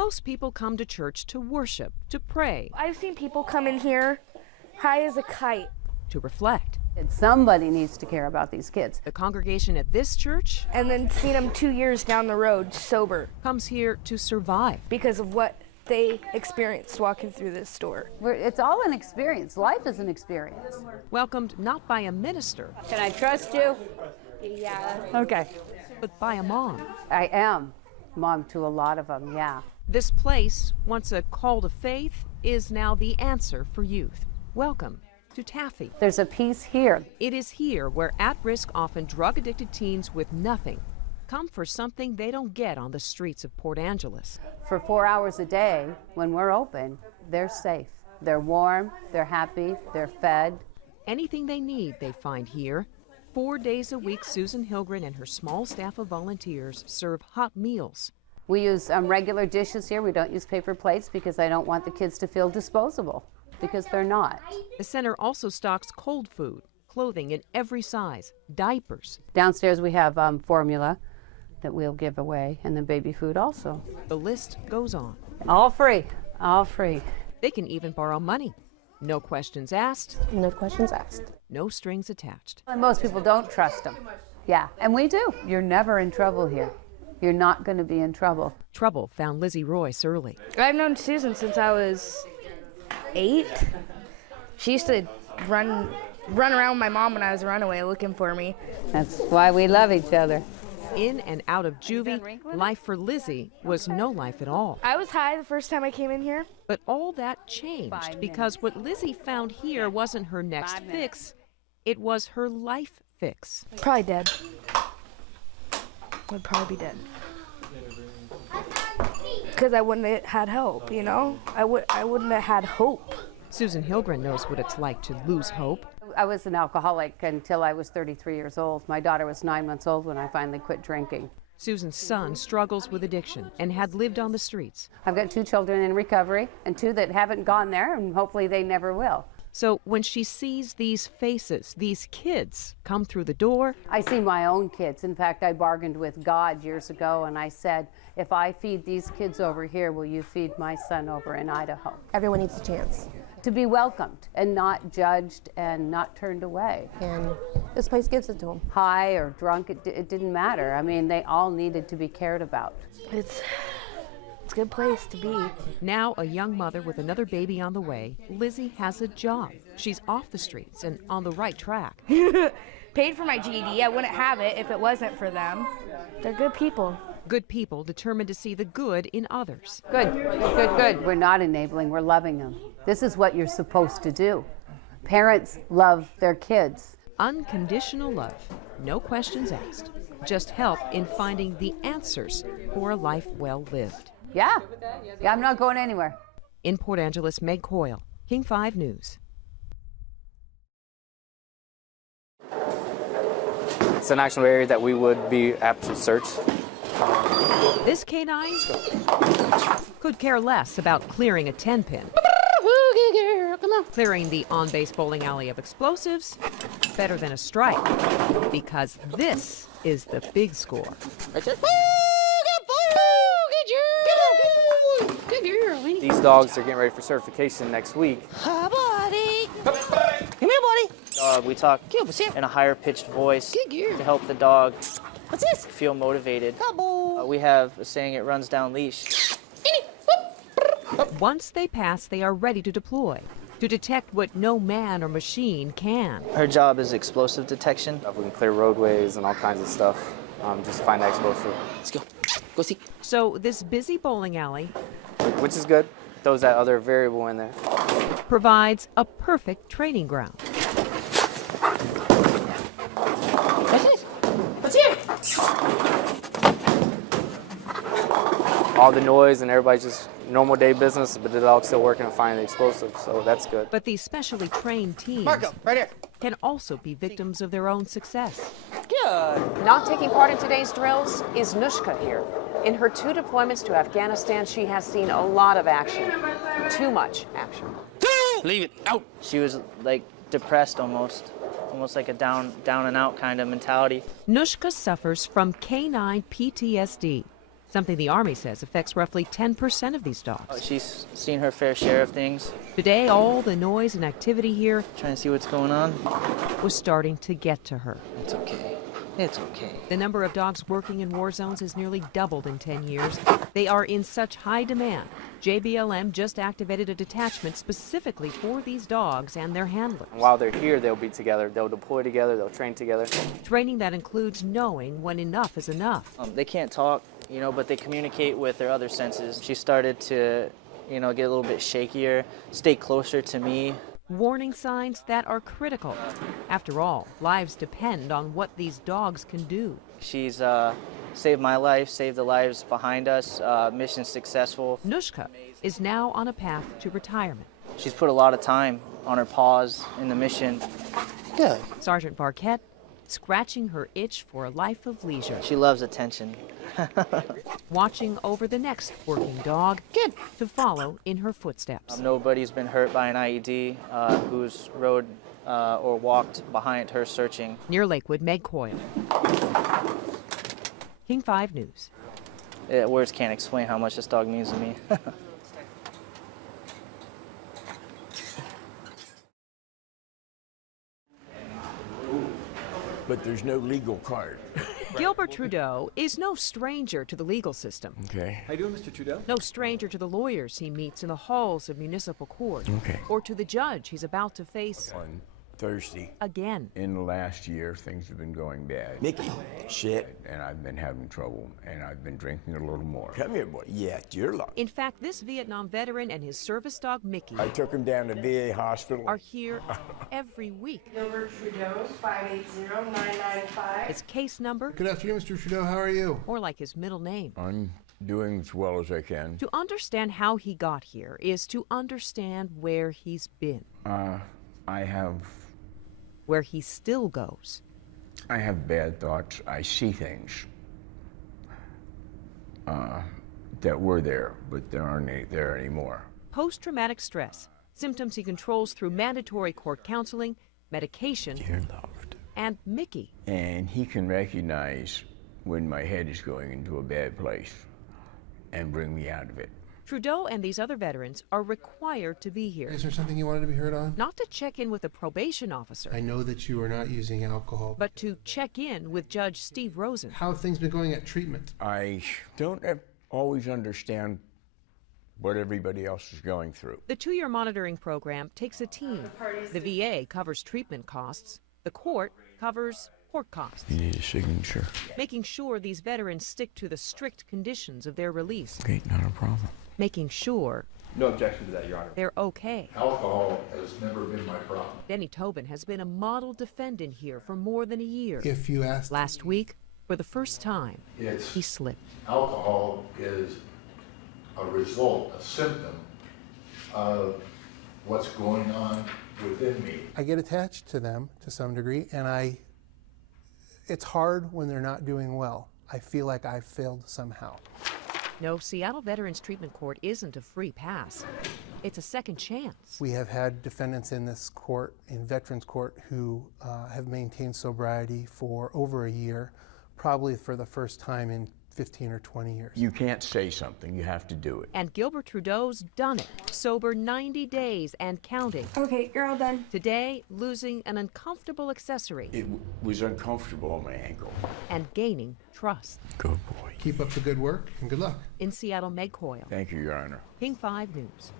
Most people come to church to worship, to pray, I've seen people come in here high as a kite. to reflect. Somebody needs to care about these kids. The congregation at this church And then seen them 2 years down the road sober comes here to survive. because of what they experienced walking through this store. It's all an experience. Life is an experience. Welcomed not by a minister, Can I trust you? Yeah. Okay. but by a mom. I am mom to a lot of them, yeah. This place, once a call to faith, is now the answer for youth. Welcome to Taffy. There's a piece here. It is here where at-risk, often drug-addicted teens with nothing come for something they don't get on the streets of Port Angeles. For 4 hours a day, when we're open, they're safe. They're warm, they're happy, they're fed. Anything they need, they find here. 4 days a week, Susan Hilgren and her small staff of volunteers serve hot meals. We use regular dishes here. We don't use paper plates because I don't want the kids to feel disposable, because they're not. The center also stocks cold food, clothing in every size, diapers. Downstairs we have formula that we'll give away, and then baby food also. The list goes on. All free, all free. They can even borrow money. No questions asked, No questions asked. no strings attached. And most people don't trust them. Yeah, and we do. You're never in trouble here. You're not going to be in trouble. Trouble found Lizzie Royce early. I've known Susan since I was 8. She used to run around with my mom when I was a runaway looking for me. That's why we love each other. In and out of juvie, life for Lizzie was no life at all. I was high the first time I came in here. But all that changed because what Lizzie found here wasn't her next fix, it was her life fix. Probably dead. Would probably be dead. Because I wouldn't have had help, you know? I wouldn't have had hope. Susan Hilgren knows what it's like to lose hope. I was an alcoholic until I was 33 years old. My daughter was 9 months old when I finally quit drinking. Susan's son struggles with addiction and had lived on the streets. I've got 2 children in recovery and 2 that haven't gone there, and hopefully they never will. So when she sees these faces, these kids come through the door, I see my own kids. In fact, I bargained with God years ago, and I said, if I feed these kids over here, will you feed my son over in Idaho? Everyone needs a chance. To be welcomed and not judged and not turned away. And this place gives it to them. High or drunk, it didn't matter. I mean, they all needed to be cared about. It's a good place to be. now a young mother with another baby on the way, Lizzie has a job. She's off the streets and on the right track. Paid for my GED. I wouldn't have it if it wasn't for them. They're good people. Good people determined to see the good in others. Good, good, good. We're not enabling, we're loving them. This is what you're supposed to do. Parents love their kids. Unconditional love, no questions asked. Just help in finding the answers for a life well lived. Yeah, I'm not going anywhere. In Port Angeles, Meg Coyle, King 5 News. It's an actual area that we would be apt to search. This canine could care less about clearing a 10-pin. Clearing the on-base bowling alley of explosives, better than a strike, because this is the big score. These dogs are getting ready for certification next week. Hi, buddy. Come here, buddy. We talk in a higher pitched voice to help the dog What's this? feel motivated. Cowboy. We have a saying, it runs down leash. Once they pass, they are ready to deploy, to detect what no man or machine can. Her job is explosive detection. We can clear roadways and all kinds of stuff. Just find that explosive. Let's go. Go see. So this busy bowling alley Which is good. Throws that other variable in there. provides a perfect training ground. What's this? What's here? All the noise and everybody's just normal day business, but the dog's still working to find the explosive, so that's good. But these specially trained teams Marco, right here. can also be victims of their own success. Good. Not taking part in today's drills is Nushka here. In her 2 deployments to Afghanistan, she has seen a lot of action. Too much action. Leave it out. She was like depressed almost like a down and out kind of mentality. Nushka suffers from canine PTSD. something the Army says affects roughly 10% of these dogs. She's seen her fair share of things. Today, all the noise and activity here Trying to see what's going on. was starting to get to her. It's okay. It's okay. The number of dogs working in war zones has nearly doubled in 10 years. They are in such high demand. JBLM just activated a detachment specifically for these dogs and their handlers. While they're here, they'll be together. They'll deploy together. They'll train together. Training that includes knowing when enough is enough. They can't talk, but they communicate with their other senses. She started to, get a little bit shakier, stay closer to me. Warning signs that are critical. After all, lives depend on what these dogs can do. She's saved my life, saved the lives behind us, mission successful. Nushka is now on a path to retirement. She's put a lot of time on her paws in the mission. Good. Sergeant Barquette scratching her itch for a life of leisure. She loves attention. Watching over the next working dog. Good. To follow in her footsteps. Nobody's been hurt by an IED who's rode or walked behind her searching. Near Lakewood, Meg Coyle. King 5 News. Words can't explain how much this dog means to me. But there's no legal card. Gilbert Trudeau is no stranger to the legal system. Okay. How you doing, Mr. Trudeau? No stranger to the lawyers he meets in the halls of municipal court. Okay. Or to the judge he's about to face On Thursday, again. in the last year, things have been going bad. Mickey, shit. And I've been having trouble, and I've been drinking a little more. Come here, boy. Yeah, it's your luck. In fact, this Vietnam veteran and his service dog, Mickey, I took him down to VA hospital. are here every week. Gilbert Trudeau, 580-995. His case number, Good afternoon, Mr. Trudeau. How are you? or like his middle name. I'm doing as well as I can. To understand how he got here is to understand where he's been, I have where he still goes. bad thoughts. I see things that were there, but there aren't there anymore. Post-traumatic stress, symptoms he controls through mandatory court counseling, medication, You're loved. and Mickey. And he can recognize when my head is going into a bad place and bring me out of it. Trudeau and these other veterans are required to be here, Is there something you wanted to be heard on? not to check in with a probation officer, I know that you are not using alcohol. but to check in with Judge Steve Rosen. How have things been going at treatment? I don't always understand what everybody else is going through. The 2-year monitoring program takes a team. The VA covers treatment costs. The court covers court costs, You need a signature. making sure these veterans stick to the strict conditions of their release, Okay, not a problem. making sure No objection to that, Your Honor. they're okay. Alcohol has never been my problem. Denny Tobin has been a model defendant here for more than a year. If you asked, Last week, for the first time, It's he slipped. alcohol is a result, a symptom of what's going on within me. I get attached to them to some degree, and it's hard when they're not doing well. I feel like I've failed somehow. No, Seattle Veterans Treatment Court isn't a free pass. It's a second chance. We have had defendants in this court, in Veterans Court, who have maintained sobriety for over a year, probably for the first time in 15 or 20 years. You can't say something, you have to do it. And Gilbert Trudeau's done it. Sober 90 days and counting. Okay, you're all done. Today, losing an uncomfortable accessory It was uncomfortable on my ankle. and gaining trust. Good boy. Keep up the good work, and good luck. In Seattle, Meg Coyle, Thank you, Your Honor. King 5 News.